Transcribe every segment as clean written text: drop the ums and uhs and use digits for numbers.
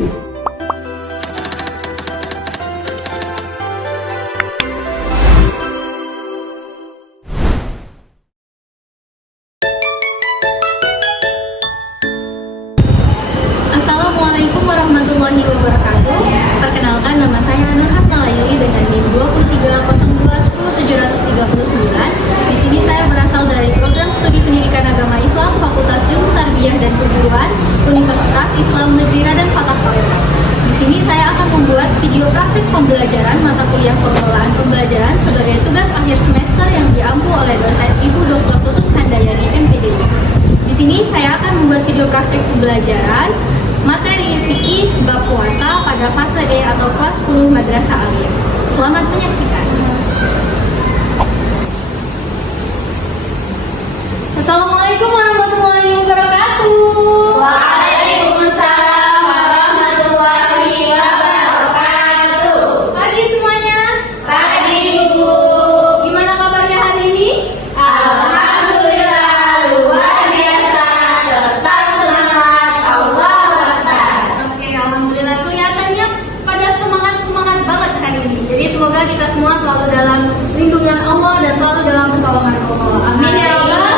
Assalamualaikum warahmatullahi wabarakatuh. Perkenalkan, nama saya Nur Hasnalayuli dengan NIM 2302010739. Di sini saya berasal dari program studi pendidikan agama Islam Fakultas Ilmu Tarbiyah dan Keguruan Universitas Islam Negeri Raden Fatah Palembang. Di sini saya akan membuat video praktik pembelajaran mata kuliah pengelolaan pembelajaran sebagai tugas akhir semester yang diampu oleh dosen Ibu Dr. Tutut Handayani MPDI. Di sini saya akan membuat video praktik pembelajaran materi fikih bab puasa pada fase E atau kelas 10 Madrasah Aliyah. Selamat menyaksikan. Assalamualaikum warahmatullahi wabarakatuh. Waalaikumsalam warahmatullahi wabarakatuh. Pagi semuanya. Pagi Ibu. Gimana kabarnya hari ini? Alhamdulillah luar biasa. Tetap semangat, Allah Akbar. Oke, alhamdulillah kelihatannya pada semangat banget hari ini. Jadi semoga kita semua selalu dalam lindungan Allah dan selalu dalam pertolongan Allah. Amin ya Allah.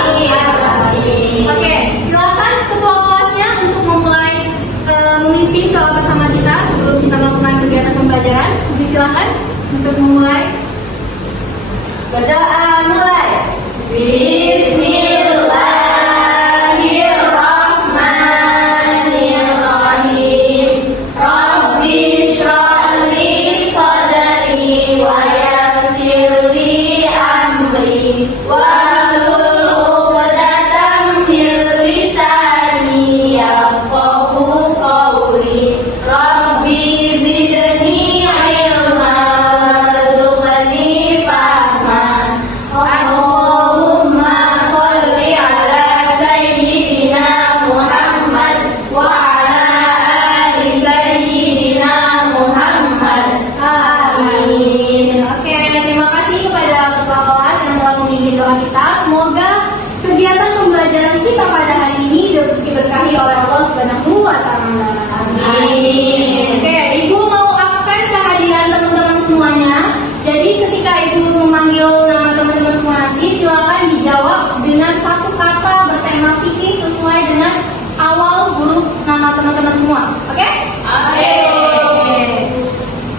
Oke, silakan ketua kelasnya untuk memulai memimpin doa bersama kita sebelum kita melakukan kegiatan pembelajaran. Silakan untuk memulai. Berdoa mulai. Bismillahirrahmanirrahim. Rabbi shrah li sadri wa yassir li amri wahlul 'uqdatam min lisani yafqahu qawli. Rabbi zidni ilma warzuqni fahma. Allahumma sholli ala sayyidina Muhammad wa ala ali sayyidina Muhammad. Amin. Oke, terima kasih kepada ketua kelas yang telah memimpin doa kita. Semoga kegiatan pembelajaran kita pada hari ini diberkahi oleh Allah Subhanahu wa Ta'ala. Amin. Oke, Ibu mau absen kehadiran teman-teman semuanya. Jadi ketika Ibu memanggil nama teman-teman semua nanti, silakan dijawab dengan satu kata bertema fikih sesuai dengan awal huruf nama teman-teman semua. Oke? Oke.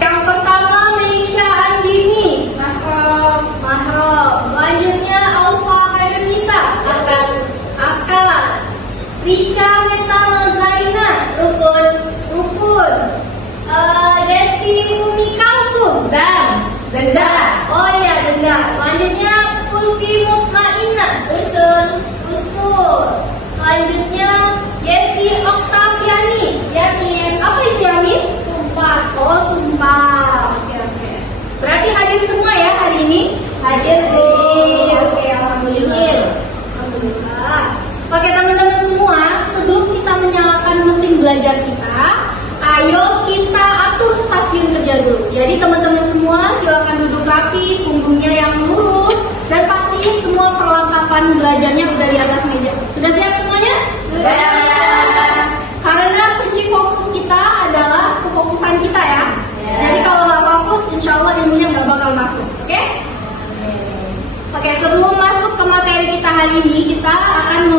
Yang pertama Meisha Andini. Mahrob. Selanjutnya Alfa Khairunisa. Akal. Rica Metama Zaina. Rukun. Desti Umi Kalsum. Denda. Oh iya, Denda. Selanjutnya Ulfi Mutmainah. Usul. Selanjutnya Yesi Oktaviani. Yamin. Apa itu Yamin? Sumpah. Oh, sumpah. Oke. Berarti hadir semua ya hari ini? Hadir, Bu. Oke, alhamdulillah. Alhamdulillah. Oke, teman-teman semua, sebelum kita menyalakan mesin belajar kita, ayo kita atur stasiun kerja dulu. Jadi teman-teman semua silakan duduk rapi, punggungnya yang lurus, dan pastiin semua perlengkapan belajarnya udah di atas meja. Sudah siap semuanya? Sudah. Karena kunci fokus kita adalah kefokusan kita ya. Jadi kalau nggak fokus, insya Allah ilmunya nggak bakal masuk. Oke? Oke, sebelum masuk ke materi kita hari ini, kita akan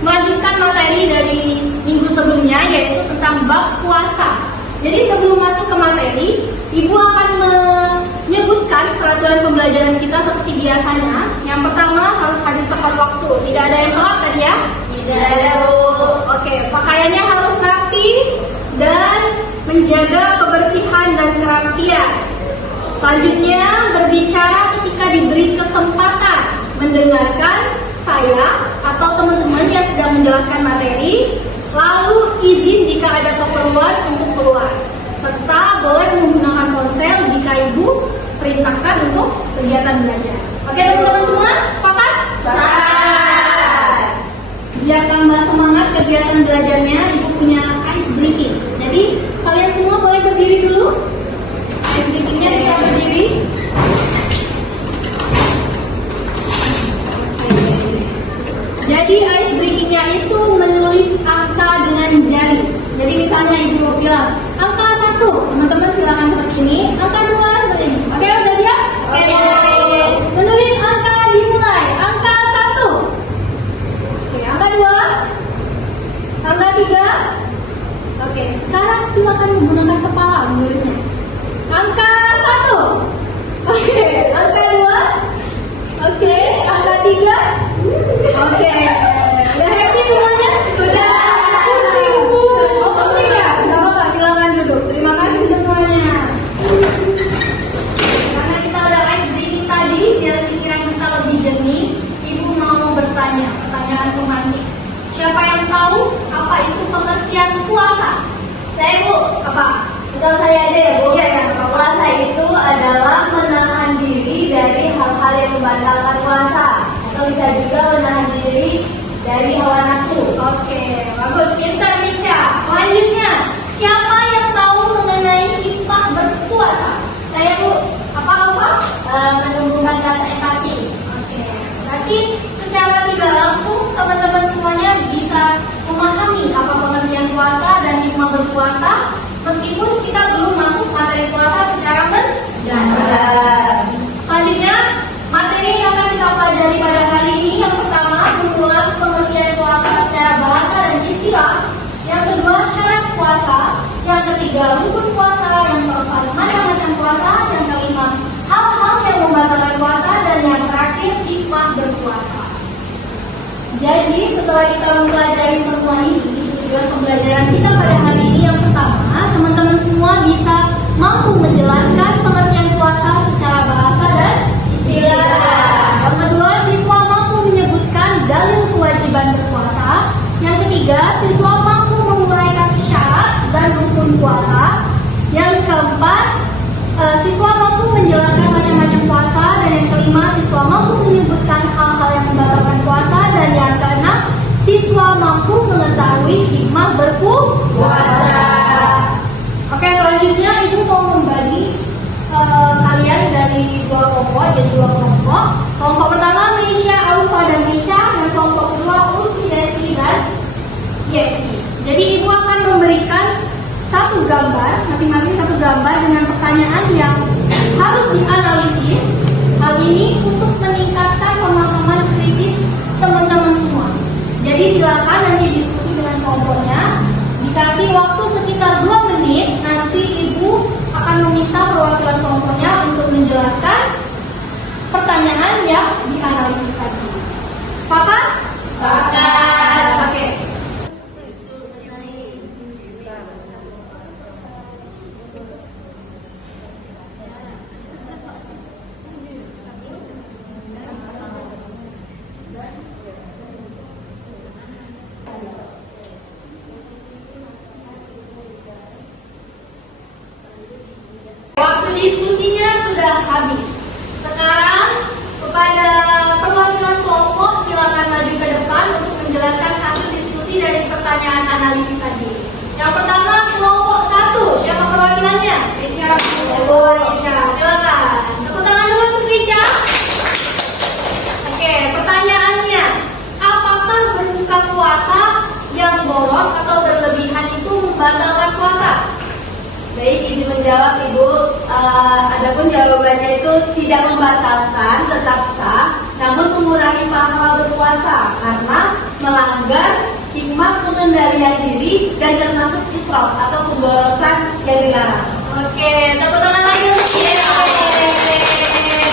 melanjutkan materi dari minggu sebelumnya, yaitu tentang bab puasa. Jadi sebelum masuk ke materi, Ibu akan menyebutkan peraturan pembelajaran kita seperti biasanya. Yang pertama, harus hadir tepat waktu. Tidak ada yang telat tadi ya? Tidak ada, Bu. Oke, pakaiannya harus rapi dan menjaga kebersihan dan kerapian. Selanjutnya, berbicara ketika diberi kesempatan, mendengarkan saya atau teman-teman yang sedang menjelaskan materi, lalu izin jika ada keperluan untuk keluar, serta boleh menggunakan ponsel jika Ibu perintahkan untuk kegiatan belajar. Oke teman-teman semua, sepakat? Sepakat. Biar tambah semangat kegiatan belajarnya, Ibu punya ice breaking. Jadi kalian semua boleh berdiri dulu. Ice breakingnya bisa berdiri. Jadi ice breakingnya itu menulis angka dengan jari. Jadi misalnya Ibu Angka 1. Oke, angka 2. Oke, angka 3. Oke. Udah happy semuanya? Udah. Oh, pusing ya? Gak apa-apa, silakan duduk. Terima kasih semuanya. Karena kita udah ice breaking tadi, biar pikiran kita lebih jernih, Ibu mau bertanya, pertanyaan romantis. Siapa yang tahu apa itu pengertian puasa? Saya Bu. Apa? Betul saya aja ya Bu. Iya, ya, apa? Puasa itu adalah menahan diri dari hal-hal yang membatalkan puasa, atau bisa juga menahan diri dari hawa nafsu. Oke, bagus. Pintar Nisha. Selanjutnya, siapa yang tahu mengenai hikmah berpuasa? Saya Bu. Apa? Menumbuhkan rasa empati. Oke, berarti secara tidak langsung teman-teman semuanya bisa memahami apa pengertian puasa dan hikmah berpuasa, meskipun kita belum masuk materi puasa secara mendalam. Selanjutnya, materi yang akan kita pelajari pada hari ini yang pertama mengulas pengertian puasa secara bahasa dan istilah, yang kedua syarat puasa, yang ketiga rukun puasa, yang keempat macam-macam puasa, yang kelima hal-hal yang membatalkan puasa, dan yang terakhir hikmah berpuasa. Jadi setelah kita mempelajari semua ini, tujuan pembelajaran kita pada hari ini yang pertama, teman-teman semua bisa mampu menjelaskan pengertian puasa secara bahasa dan istilah. Yang kedua, siswa mampu menyebutkan dalil kewajiban berpuasa. Yang ketiga, siswa mampu menguraikan syarat dan rukun puasa. Yang keempat, siswa mampu menjelaskan macam-macam puasa. Dan yang kelima, siswa mampu menyebutkan hal-hal yang membatalkan puasa. Dan yang keenam, siswa mampu mengetahui hikmah berpuasa. Oke, selanjutnya Ibu mau membagi kalian dari dua kelompok, jadi dua kelompok. Kelompok pertama Meisha, Aufa, dan Richa, dan kelompok kedua Ulfi, Desi, dan Yesi. Jadi Ibu akan memberikan satu gambar, masing-masing satu gambar dengan pertanyaan yang harus dianalisis. Hal ini untuk meningkatkan pemahaman kritis teman-teman semua. Jadi silakan nanti diskusi dengan kelompoknya. Dikasih waktu sekitar 2 menit, nanti Ibu akan meminta perwakilan kelompoknya untuk menjelaskan pertanyaan yang dianalisis tadi. Sepakat? Sepakat. Oke. Waktu diskusinya sudah habis. Sekarang kepada perwakilan kelompok silakan maju ke depan untuk menjelaskan hasil diskusi dari pertanyaan analisis tadi. Yang pertama kelompok 1, siapa perwakilannya? Richa. Oh, Richa. Silakan. Tepuk tangan dulu untuk Richa. Oke, pertanyaannya, apakah berbuka puasa yang boros atau berlebihan itu membatalkan puasa? Baik, izin menjawab Ibu. Adapun jawabannya itu tidak membatalkan, tetap sah, namun mengurangi pahala berpuasa karena melanggar hikmah pengendalian diri dan termasuk israf atau pemborosan yang dilarang. Oke, tepuk tangan lagi untuk kita.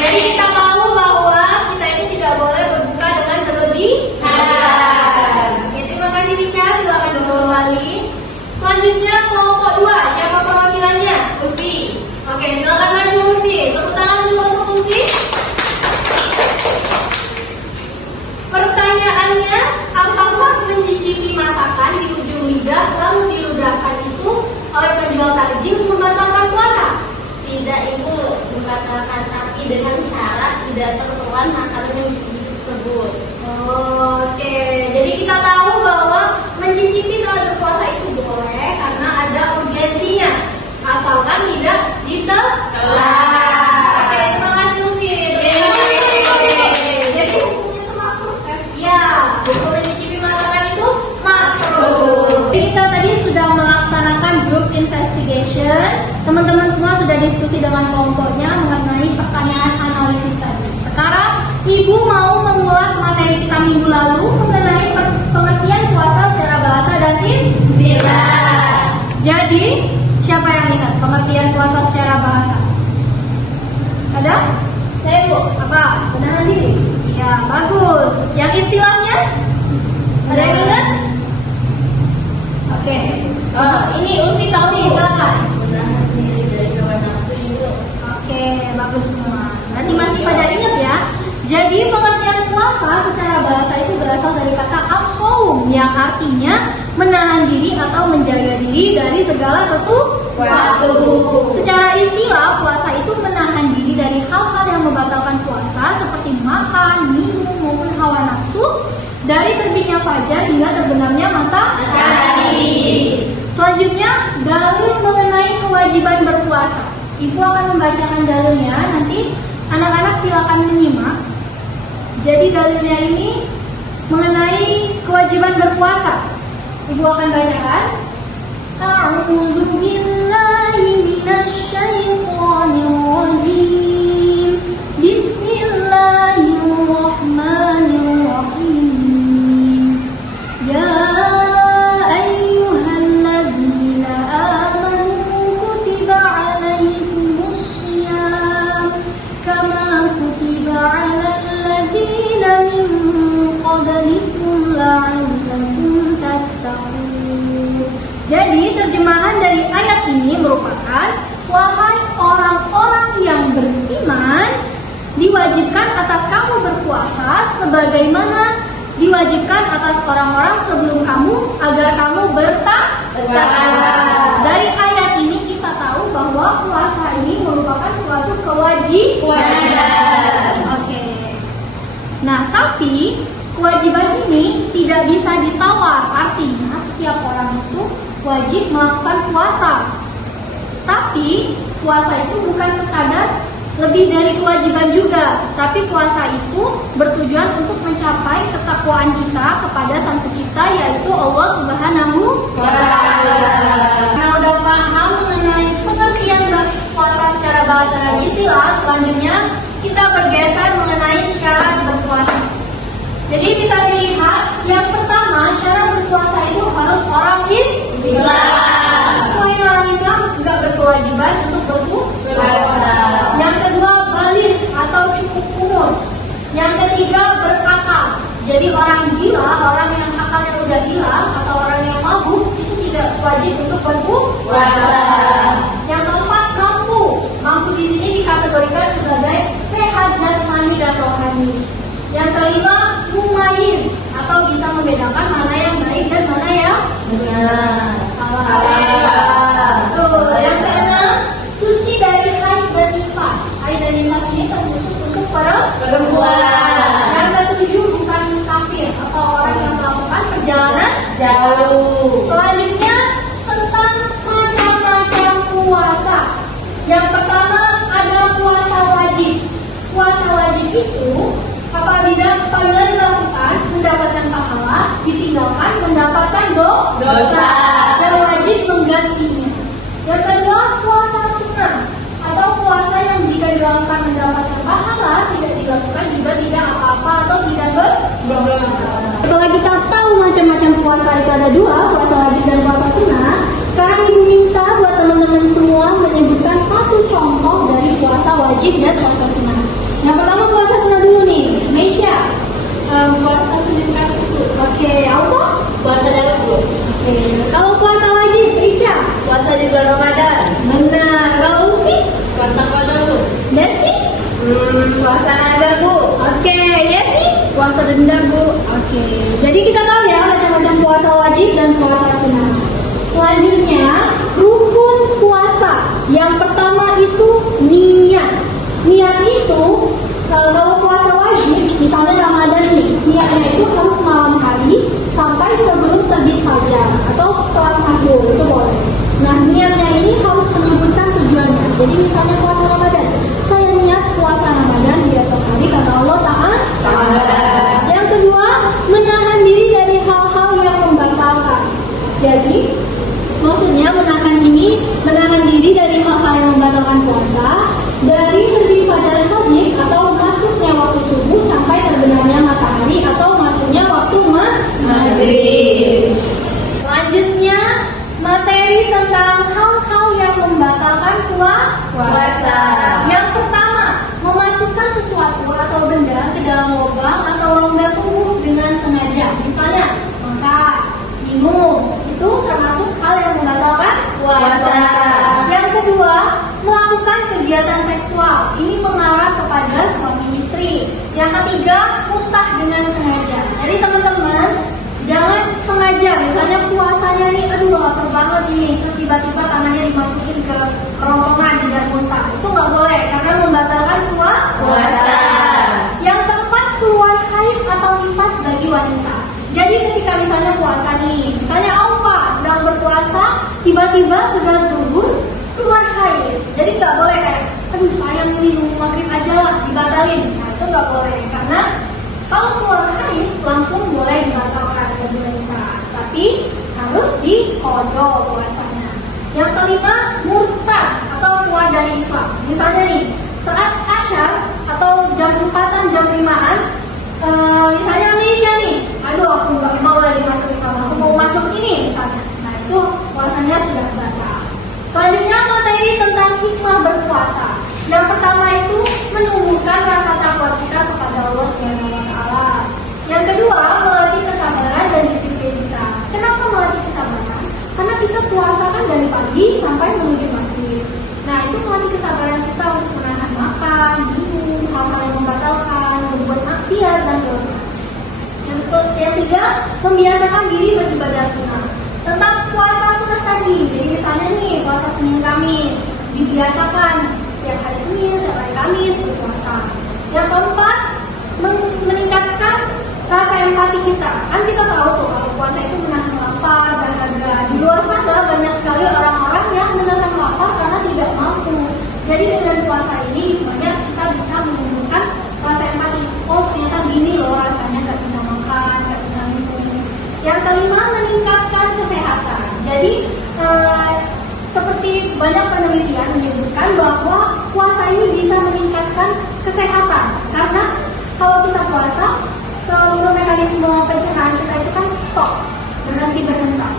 Jadi kita tahu bahwa kita ini tidak boleh berbuka dengan berlebihan. Oke, terima kasih Richa. Silakan Dr. Wali. Selanjutnya kelompok 2, siapa perwakilannya? Ulfi. Oke, silakan maju Ulfi. Tepuk tangan dulu untuk Ulfi. Pertanyaannya, apakah mencicipi masakan di ujung lidah lalu diludahkan itu oleh penjual takjil membatalkan puasa? Tidak Ibu, membatalkan, tapi dengan syarat tidak tertelan makanan tersebut. Oke, jadi kita tahu bahwa mencicipi saat berpuasa itu boleh karena ada urgensinya, asalkan tidak ditelan. Oke, terima kasih Ulfi. Jadi hukumnya itu makruh kan? Iya, hukum mencicipi masakan itu makruh. Jadi kita tadi sudah melaksanakan group investigation. Teman-teman semua sudah diskusi dengan kelompoknya mengenai pertanyaan analisis tadi. Sekarang Ibu mau mengulas materi kita minggu lalu mengenai pengertian puasa secara bahasa dan istilah. Jadi, siapa yang ingat pengertian puasa secara bahasa? Ini Uti tahu. Silakan. Menahan diri dari hawa nafsu, Ibu. Oke, bagus semua. Berarti masih pada ingat ya? Jadi pengertian puasa secara bahasa itu berasal dari kata as-shaum yang artinya menahan diri atau menjaga diri dari segala sesuatu. Secara istilah, puasa itu menahan diri dari hal-hal yang membatalkan puasa seperti makan, minum, maupun hawa nafsu dari terbitnya fajar hingga terbenamnya matahari. Selanjutnya, dalil mengenai kewajiban berpuasa. Ibu akan membacakan dalilnya, nanti anak-anak silakan menyimak. Jadi dalilnya ini mengenai kewajiban berpuasa. Ibu akan bacakan. A'udzu billahi minasy syaithanir rajim. Bismillahirrahmanirrahim. Ya ayyuhalladzina amanu kutiba 'alaikumus shiyam kama kutiba 'alal ladzina min qablikum la'allakum tattaqun. Jadi terjemahan dari ayat ini merupakan, wahai orang-orang yang beriman, diwajibkan atas kamu berpuasa sebagaimana diwajibkan atas orang-orang sebelum kamu agar kamu bertakwa. Dari ayat ini kita tahu bahwa puasa ini merupakan suatu kewajiban. Oke. Nah, tapi kewajiban ini tidak bisa ditawar. Artinya setiap orang itu wajib melakukan puasa. Tapi puasa itu bukan sekadar lebih dari kewajiban juga, tapi puasa itu bertujuan untuk mencapai ketakwaan kita kepada Sang Pencipta, yaitu Allah Subhanahu wa Ta'ala. Nah, udah paham mengenai pengertian puasa secara bahasa dan istilah. Selanjutnya kita bergeser mengenai syarat berpuasa. Jadi bisa dilihat, yang pertama syarat berpuasa itu harus orang Islam. Selain orang Islam juga berkewajiban untuk berpuasa. Yang kedua, balik atau cukup umur. Yang ketiga, berakal. Jadi orang gila, orang yang akalnya udah hilang, atau orang yang mabuk itu tidak wajib untuk berpuasa. Yang keempat, mampu. Mampu di sini dikategorikan sebagai sehat jasmani dan rohani. Yang kelima, mumayyiz atau bisa membedakan mana yang baik dan mana yang benar. Yang keenam, suci dari haid dan nifas. Haid dan nifas ini terkhusus untuk perempuan. Yang ketujuh, bukan musafir atau orang yang melakukan perjalanan jauh. Selanjutnya tentang macam-macam puasa. Yang pertama ada puasa wajib. Puasa wajib itu apabila dilakukan mendapatkan pahala, ditinggalkan mendapatkan dosa dan wajib menggantinya. Yang kedua, puasa sunnah atau puasa yang jika dilakukan mendapatkan pahala, tidak dilakukan juga tidak apa-apa atau tidak berdosa. Setelah kita tahu macam-macam puasa itu ada dua, puasa wajib dan puasa sunnah, sekarang Ibu minta buat teman-teman semua menyebutkan satu contoh dari puasa wajib dan puasa sunnah. Yang pertama puasa sunnah dulu nih, Meisha. Puasa Senin Kamis. Oke, Auto? Puasa Daud. Oke. Kalau puasa wajib, Rica? Puasa di bulan Ramadan. Benar. Kalau Ufi? Puasa Qadar. Desti? Puasa Nazar, Bu. Oke, Yesi? Puasa denda, Bu. Oke. Jadi kita tahu ya macam-macam puasa wajib dan puasa sunnah. Selanjutnya, rukun puasa. Yang pertama itu niat. Niat itu kalau puasa wajib, misalnya Ramadan nih, niatnya itu harus malam hari sampai sebelum terbit fajar atau setelah sahur, itu boleh. Nah, niatnya ini harus menyebutkan tujuannya. Jadi misalnya puasa Ramadan, saya niat puasa Ramadan di esok hari karena Allah Ta'ala. Yang kedua, menahan diri dari hal-hal yang membatalkan. Jadi maksudnya menahan diri dari hal-hal yang membatalkan puasa dari terbit fajar shadiq atau masuknya waktu subuh sampai terbenamnya matahari atau masuknya waktu maghrib. Selanjutnya materi tentang hal-hal yang membatalkan puasa. Yang pertama, memasukkan sesuatu atau benda ke dalam lubang atau rongga tubuh dengan sengaja. Misalnya makan, minum, itu termasuk hal yang membatalkan Puasa. Yang kedua, melakukan kegiatan seksual. Ini mengarah kepada suami istri. Yang ketiga, muntah dengan sengaja. Jadi teman-teman, jangan sengaja. Misalnya puasanya nih, aduh lapar banget ini, terus tiba-tiba tangannya dimasukin ke kerongkongan biar muntah. Itu nggak boleh karena membatalkan puasa. Yang keempat, keluar haid atau nifas bagi wanita. Jadi ketika misalnya puasa nih, misalnya Alfa sedang berpuasa, tiba-tiba sudah zuhur, keluar haid. Jadi nggak boleh kayak, aduh sayang ini nunggu maghrib aja lah, dibatalin. Nah itu nggak boleh, karena kalau keluar haid langsung boleh dibatalkan bagi wanita. Tapi harus diqodho puasanya. Yang kelima, murtad atau keluar dari Islam. Misalnya nih, saat asyar atau jam 4-an, jam 5-an, misalnya Indonesia nih, aduh aku nggak mau lagi masuk Islam, aku mau masuk ini misalnya. Nah itu puasanya sudah batal. Selanjutnya materi tentang hikmah berpuasa. Yang pertama itu menumbuhkan rasa takwa kita kepada Allah Subhanahu wa Ta'ala. Yang kedua, melatih kesabaran dan disiplin kita. Kenapa melatih kesabaran? Karena kita puasa kan dari pagi sampai menuju maghrib. Nah itu melatih kesabaran kita untuk menahan makan, minum, hal-hal yang membatalkan, membuat maksiat dan dosa. Yang tiga, membiasakan diri beribadah sunnah. Tentang puasa sunnah tadi, jadi misalnya nih puasa Senin Kamis, dibiasakan setiap hari Senin, setiap hari Kamis berpuasa. Yang keempat, meningkatkan rasa empati kita. Kan kita tahu tuh kalau puasa itu menahan lapar, dahaga. Di luar sana banyak sekali orang-orang yang menahan lapar karena tidak mampu. Jadi dengan puasa ini banyak kita bisa menumbuhkan rasa empati. Oh ternyata gini loh rasanya, nggak bisa makan, nggak bisa minum. Yang kelima, meningkatkan kesehatan. Jadi seperti banyak penelitian menyebutkan bahwa puasa ini bisa meningkatkan kesehatan. Karena kalau kita puasa, seluruh mekanisme pencernaan kita itu kan stop, berhenti sebentar.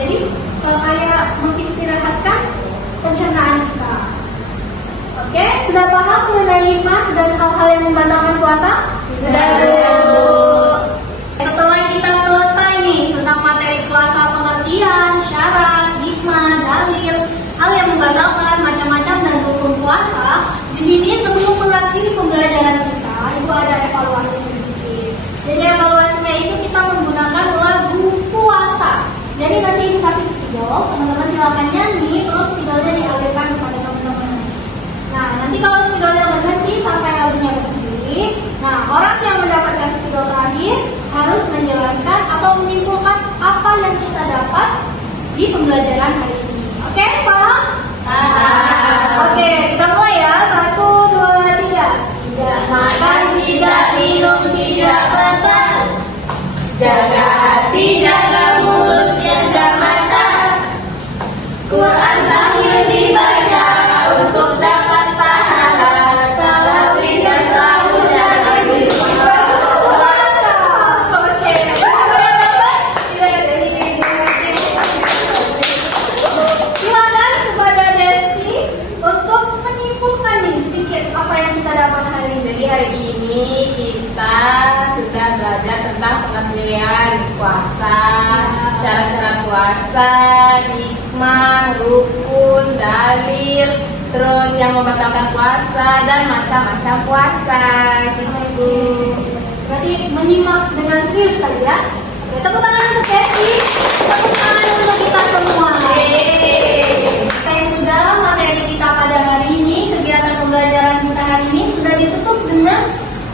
Jadi kayak mengistirahatkan pencernaan kita. Oke, sudah paham mengenai hikmah dan hal-hal yang membatalkan puasa? Sudah. Setelah kita selesai nih tentang materi puasa, pengertian, syarat, hikmah, dalil, hal yang membatalkan, macam-macam dan rukun puasa, di sini sebelum mengakhiri pembelajaran kita itu ada evaluasi sedikit. Jadi evaluasinya itu kita menggunakan lagu puasa. Jadi nanti ibu kasih spidol, teman-teman silakan nyanyi, terus spidolnya dialirkan kepada teman-teman. Nah nanti kalau spidolnya berhenti sampai lagunya berhenti, nah orang yang mendapatkan spidol terakhir harus menjelaskan atau menyimpulkan apa yang kita dapat di pembelajaran hari ini. Oke, paham? Oke, kita mulai ya. 1, 2, 3. Tidak makan, tidak minum, tidak batal. Jaga hati, jaga mulut, jaga mata. Quran sambil dibaca untuk dapat pahala. Tarawih dan sahur jangan dilupa. Oke. Silakan kepada Desti untuk menyimpulkan nih sedikit apa yang kita dapat hari ini. Jadi hari ini kita sudah belajar tentang pengertian puasa, syarat-syarat puasa, hikmah, rukun, dalil, terus yang membatalkan puasa dan macam-macam puasa. Gitu Ibu. Berarti menyimak dengan serius kali ya. Oke, tepuk tangan untuk Desti. Tepuk tangan untuk kita semua. Oke, sudah materi kita pada hari ini, kegiatan pembelajaran kita hari ini sudah ditutup dengan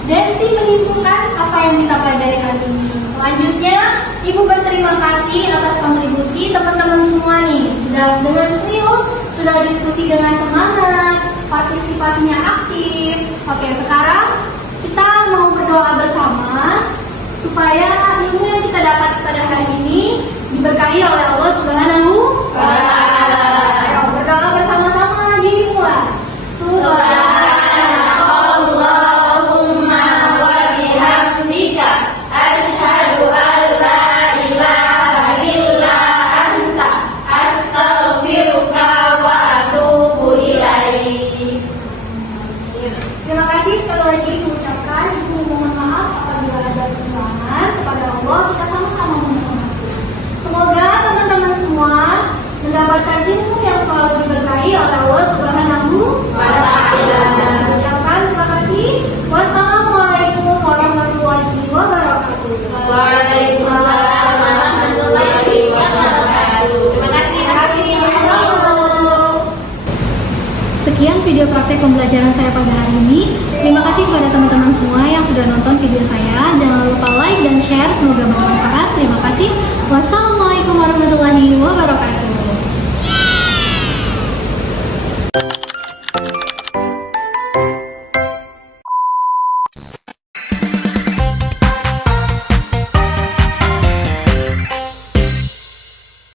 Desti menyimpulkan apa yang kita pelajari hari ini. Selanjutnya, Ibu berterima kasih atas kontribusi teman-teman semua nih. Sudah dengan serius, sudah diskusi dengan semangat, partisipasinya aktif. Oke, sekarang kita mau berdoa bersama supaya ilmu yang kita dapat pada hari ini diberkahi oleh Allah Subhanahu wa Ta'ala. Ayo berdoa bersama-sama, dimulai. Subhanallahumma wa bihamdika asyhadu an la ilaha illa anta astaghfiruka wa atubu ilaik. Terima kasih sekali lagi mengucapkan. Ibu mohon maaf apabila ada kekurangan. Kepada Allah kita sama-sama memohon. Semoga video praktek pembelajaran saya pada hari ini. Terima kasih kepada teman-teman semua yang sudah nonton video saya. Jangan lupa like dan share, semoga bermanfaat. Terima kasih. Wassalamualaikum warahmatullahi wabarakatuh.